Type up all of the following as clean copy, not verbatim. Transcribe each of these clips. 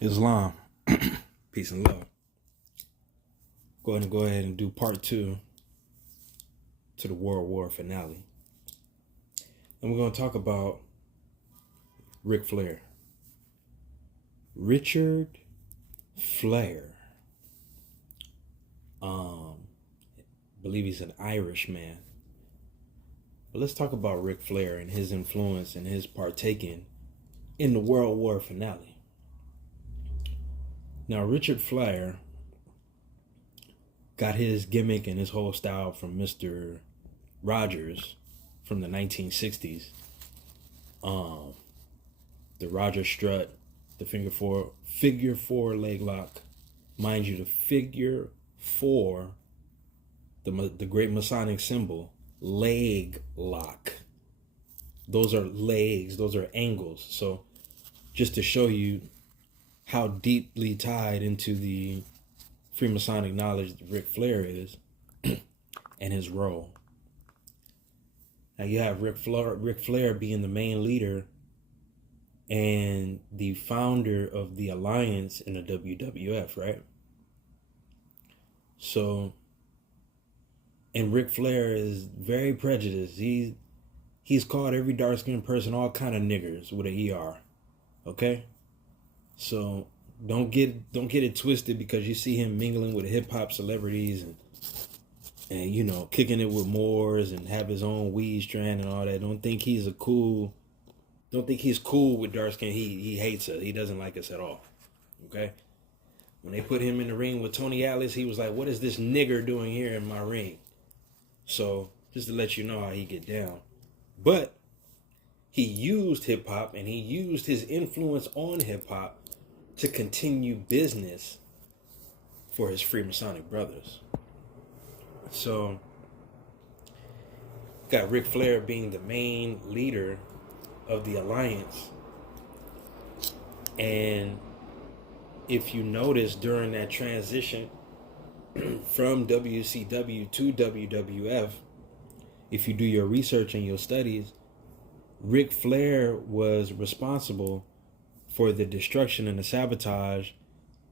Islam. Peace and love. Go ahead and do part 2 to the World War finale. And we're going to talk about Ric Flair. Richard Flair. I believe he's an Irish man. But let's talk about Ric Flair and his influence and his partaking in the World War finale. Now, Richard Flair got his gimmick and his whole style from Mr. Rogers from the 1960s. The Roger strut, the figure four leg lock. Mind you, the figure four, the great Masonic symbol, leg lock. Those are legs, those are angles. So just to show you how deeply tied into the Freemasonic knowledge Ric Flair is and his role. Now you have Ric Flair being the main leader and the founder of the alliance in the WWF, right? So, and Ric Flair is very prejudiced. He's called every dark-skinned person all kind of niggers with an ER. Okay? So don't get it twisted because you see him mingling with hip hop celebrities and you know, kicking it with Moors and have his own weed strand and all that. Don't think he's cool with dark skin. He hates us. He doesn't like us at all. Okay? When they put him in the ring with Tony Atlas, he was like, "What is this nigger doing here in my ring?" So just to let you know how he get down. But he used hip hop and he used his influence on hip hop to continue business for his Freemasonic brothers. So, got Ric Flair being the main leader of the alliance. And if you notice during that transition from WCW to WWF, if you do your research and your studies, Ric Flair was responsible for the destruction and the sabotage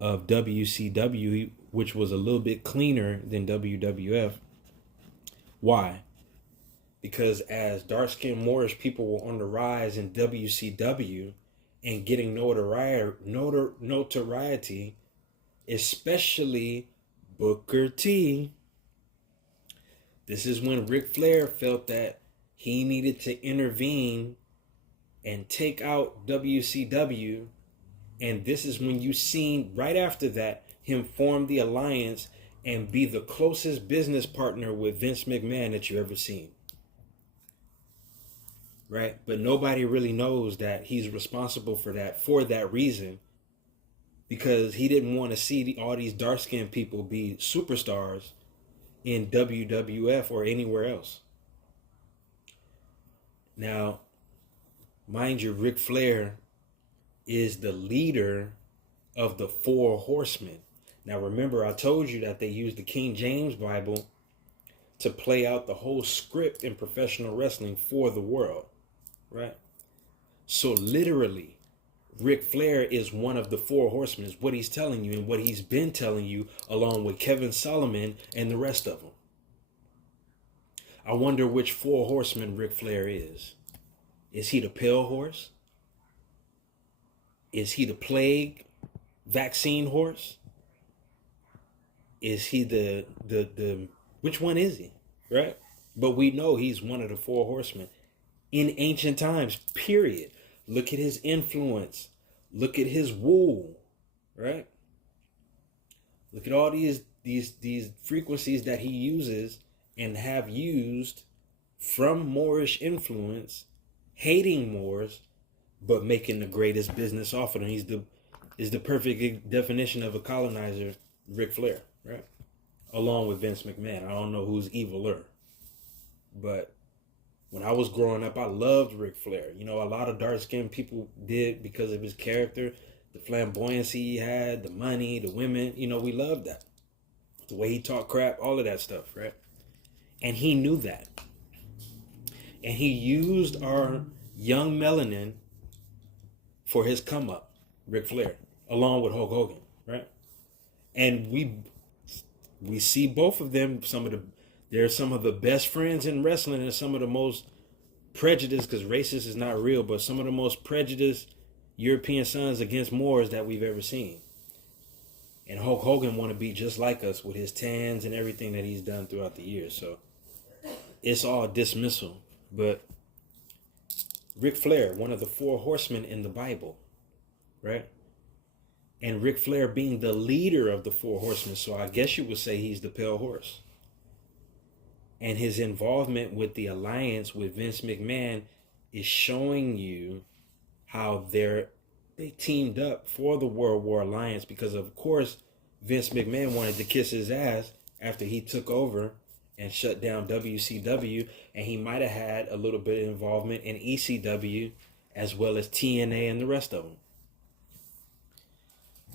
of WCW, which was a little bit cleaner than WWF. Why? Because as dark-skinned Moorish people were on the rise in WCW and getting notoriety, especially Booker T, this is when Ric Flair felt that he needed to intervene and take out WCW. And this is when you seen right after that him form the alliance and be the closest business partner with Vince McMahon that you ever seen. Right? But nobody really knows that he's responsible for that reason, because he didn't want to see all these dark-skinned people be superstars in WWF or anywhere else. Now, mind you, Ric Flair is the leader of the Four Horsemen. Now, remember, I told you that they used the King James Bible to play out the whole script in professional wrestling for the world, right? So literally, Ric Flair is one of the Four Horsemen, is what he's telling you and what he's been telling you, along with Kevin Solomon and the rest of them. I wonder which Four Horsemen Ric Flair is. Is he the Pale Horse? Is he the Plague Vaccine Horse? Is he the which one is he, right? But we know he's one of the Four Horsemen in ancient times, period. Look at his influence. Look at his wool, right? Look at all these frequencies that he uses and have used from Moorish influence, hating Moors, but making the greatest business off of them. He's the perfect definition of a colonizer, Ric Flair, right? Along with Vince McMahon. I don't know who's eviler. But when I was growing up, I loved Ric Flair. You know, a lot of dark-skinned people did because of his character, the flamboyancy he had, the money, the women. You know, we loved that. The way he talked crap, all of that stuff, right? And he knew that. And he used our young melanin for his come up, Ric Flair. along with Hulk Hogan, right? And we see both of them. They're some of the best friends in wrestling, and some of the most prejudiced, because racist is not real, but some of the most prejudiced European sons against Moors that we've ever seen. And Hulk Hogan want to be just like us with his tans and everything that he's done throughout the years. So it's all dismissal. But Ric Flair, one of the four horsemen in the Bible, right? And Ric Flair being the leader of the four horsemen, so I guess you would say he's the pale horse. And his involvement with the alliance with Vince McMahon is showing you how they teamed up for the World War Alliance, because of course Vince McMahon wanted to kiss his ass after he took over and shut down WCW, and he might have had a little bit of involvement in ECW as well as TNA and the rest of them.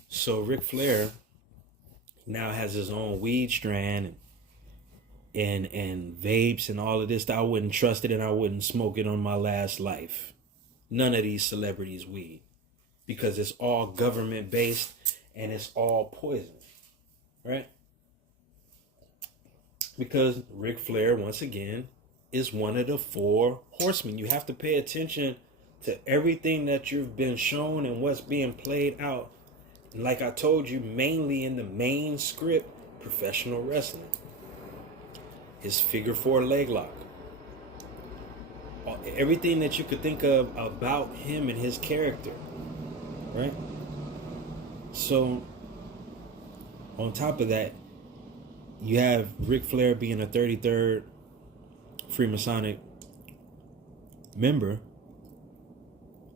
So Ric Flair now has his own weed strand and vapes and all of this. I wouldn't trust it, and I wouldn't smoke it on my last life. None of these celebrities weed, because it's all government based and it's all poison, right? Because Ric Flair, once again, is one of the four horsemen. You have to pay attention to everything that you've been shown and what's being played out. And like I told you, mainly in the main script, professional wrestling. His figure four leg lock. Everything that you could think of about him and his character, right? So, on top of that, you have Ric Flair being a 33rd Freemasonic member.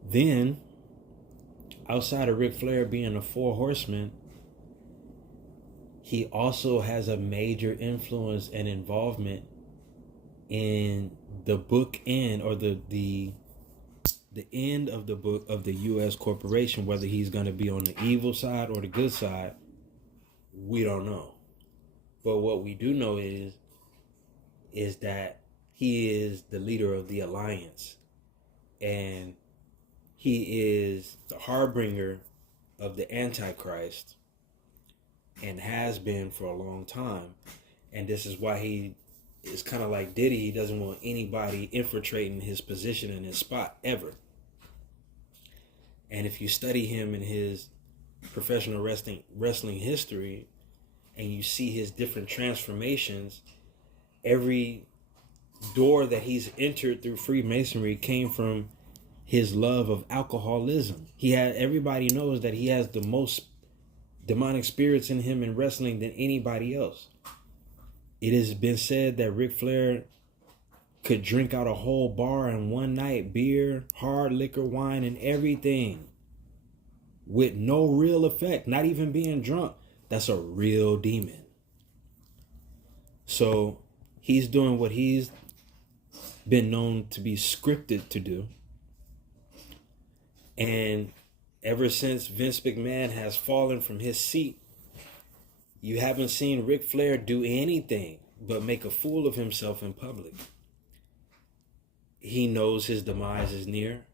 Then, outside of Ric Flair being a four horseman, he also has a major influence and involvement in the book end, or the end of the book of the U.S. corporation. Whether he's going to be on the evil side or the good side, we don't know. But what we do know is that he is the leader of the alliance, and he is the harbinger of the Antichrist, and has been for a long time. And this is why he is kind of like Diddy. He doesn't want anybody infiltrating his position and his spot ever. And if you study him in his professional wrestling history, and you see his different transformations, every door that he's entered through Freemasonry came from his love of alcoholism. Everybody knows that he has the most demonic spirits in him in wrestling than anybody else. It has been said that Ric Flair could drink out a whole bar in one night, beer, hard liquor, wine, and everything, with no real effect, not even being drunk. That's a real demon. So he's doing what he's been known to be scripted to do. And ever since Vince McMahon has fallen from his seat, you haven't seen Ric Flair do anything but make a fool of himself in public. He knows his demise is near,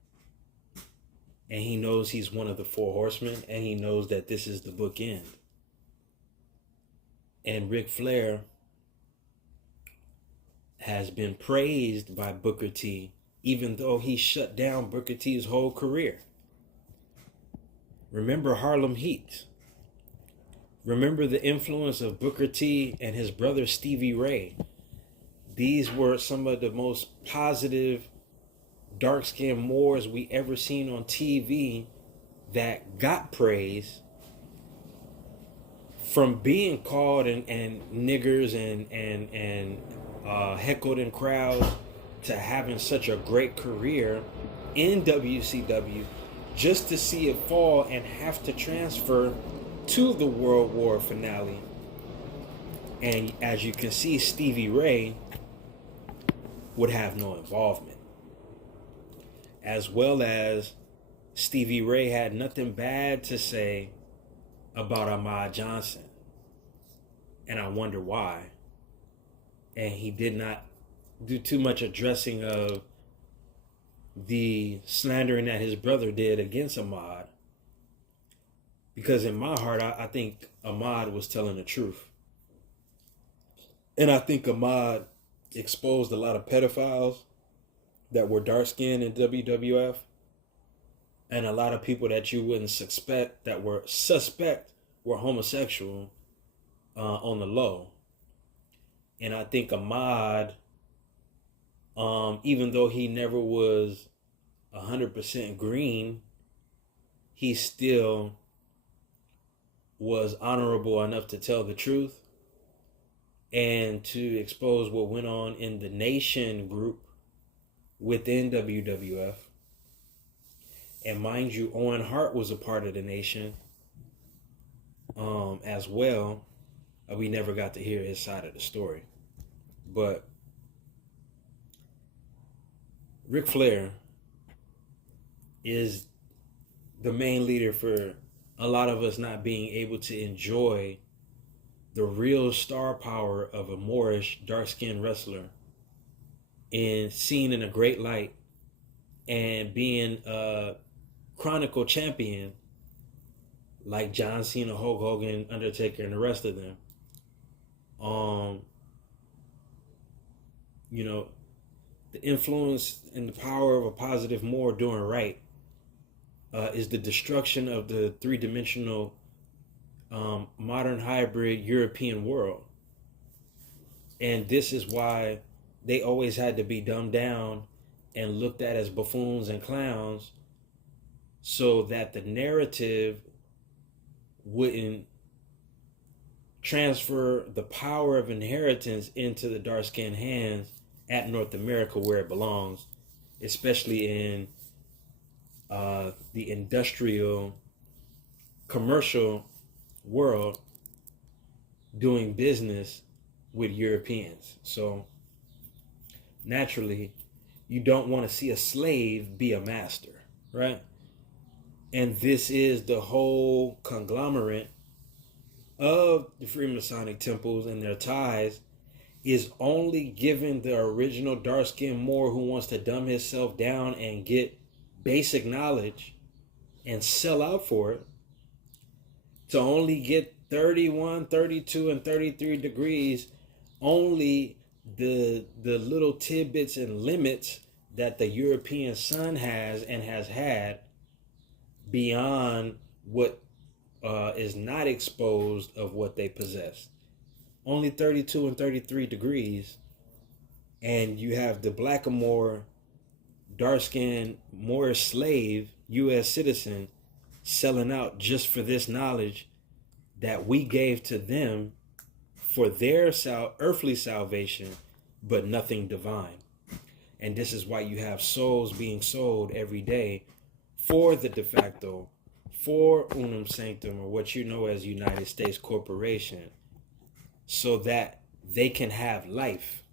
and he knows he's one of the four horsemen, and he knows that this is the bookend. And Ric Flair has been praised by Booker T, even though he shut down Booker T's whole career. Remember Harlem Heat. Remember the influence of Booker T and his brother Stevie Ray. These were some of the most positive dark-skinned Moors we ever seen on TV that got praise, from being called and niggers and heckled in crowds, to having such a great career in WCW, just to see it fall and have to transfer to the World War finale. And as you can see, Stevie Ray would have no involvement. As well as Stevie Ray had nothing bad to say about Ahmad Johnson. And I wonder why. And he did not do too much addressing of the slandering that his brother did against Ahmad, Because in my heart, I think Ahmad was telling the truth. And I think Ahmad exposed a lot of pedophiles that were dark skinned in WWF, and a lot of people that you wouldn't suspect were homosexual on the low. And I think Ahmad, even though he never was 100% green, he still was honorable enough to tell the truth and to expose what went on in the Nation group within WWF. And mind you, Owen Hart was a part of the Nation as well. We never got to hear his side of the story. But Ric Flair is the main leader for a lot of us not being able to enjoy the real star power of a Moorish dark-skinned wrestler and seen in a great light and being a Chronicle champion like John Cena, Hulk Hogan, Undertaker, and the rest of them. You know, the influence and the power of a positive Moor doing right is the destruction of the three-dimensional modern hybrid European world. And this is why they always had to be dumbed down and looked at as buffoons and clowns, so that the narrative wouldn't transfer the power of inheritance into the dark-skinned hands at North America where it belongs, especially in the industrial, commercial world doing business with Europeans. So naturally, you don't want to see a slave be a master, right? And this is the whole conglomerate of the Freemasonic temples and their ties, is only giving the original dark-skinned Moor who wants to dumb himself down and get basic knowledge and sell out for it to only get 31, 32, and 33 degrees, only the little tidbits and limits that the European sun has and has had beyond what is not exposed of what they possess. Only 32 and 33 degrees, and you have the Blackamoor, dark-skinned Moorish slave, U.S. citizen, selling out just for this knowledge that we gave to them for their earthly salvation, but nothing divine. And this is why you have souls being sold every day for the de facto, for Unum Sanctum, or what you know as United States Corporation, so that they can have life.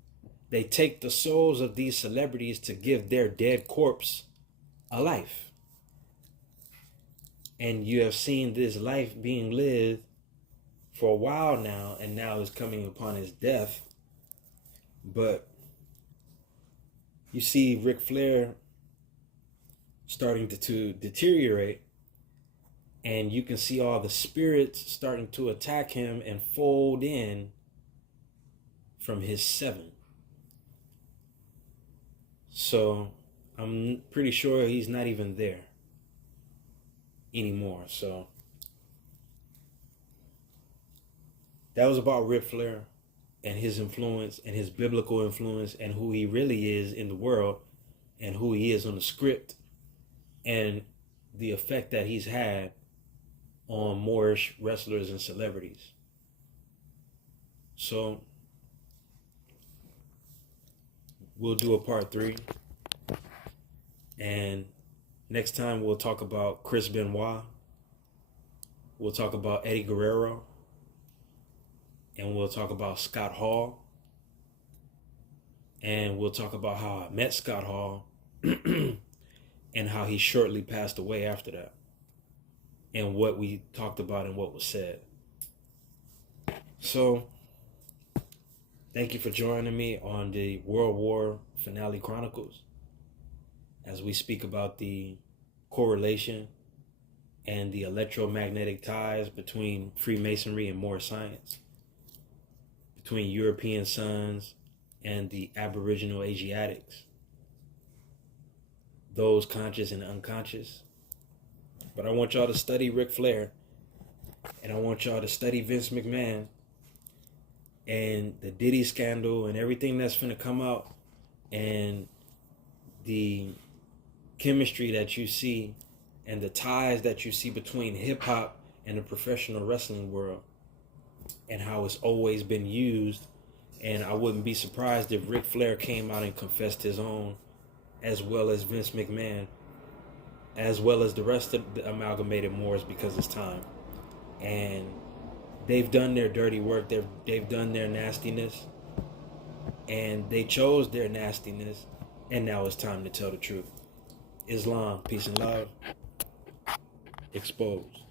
They take the souls of these celebrities to give their dead corpse a life. And you have seen this life being lived for a while now, and now is coming upon his death. But you see Ric Flair starting to deteriorate, and you can see all the spirits starting to attack him and fold in from his 7. So I'm pretty sure he's not even there anymore. So that was about Ric Flair and his influence and his biblical influence and who he really is in the world and who he is on the script and the effect that he's had on Moorish wrestlers and celebrities. So we'll do a part 3. And next time we'll talk about Chris Benoit. We'll talk about Eddie Guerrero. And we'll talk about Scott Hall. And we'll talk about how I met Scott Hall and how he shortly passed away after that. And what we talked about and what was said. So, thank you for joining me on the World War Finale Chronicles as we speak about the correlation and the electromagnetic ties between Freemasonry and Moorish science, between European sons and the Aboriginal Asiatics, those conscious and unconscious. But I want y'all to study Ric Flair, and I want y'all to study Vince McMahon and the Diddy scandal and everything that's finna come out, and the chemistry that you see and the ties that you see between hip-hop and the professional wrestling world, and how it's always been used. And I wouldn't be surprised if Ric Flair came out and confessed his own, as well as Vince McMahon, as well as the rest of the amalgamated Moors, because it's time. And they've done their dirty work. They've done their nastiness, and they chose their nastiness, and now it's time to tell the truth. Islam, peace and love, exposed.